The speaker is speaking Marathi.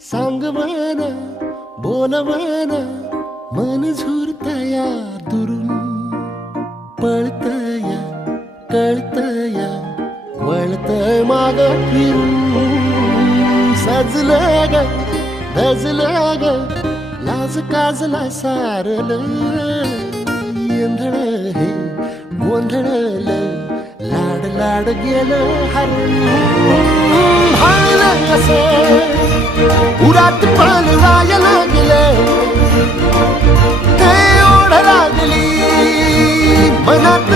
सांग म्हणा बोल म्हणा मन झुरतया दुरून पळतया कळतया वळतय माग फिरून सजलं ग धजलं ग लाज काजला सारल येंधळ हे गोंधळल लाड लाड गेलं हरून हायलं कसं उरात पण जाय लागलं ते ओढ लागली मनात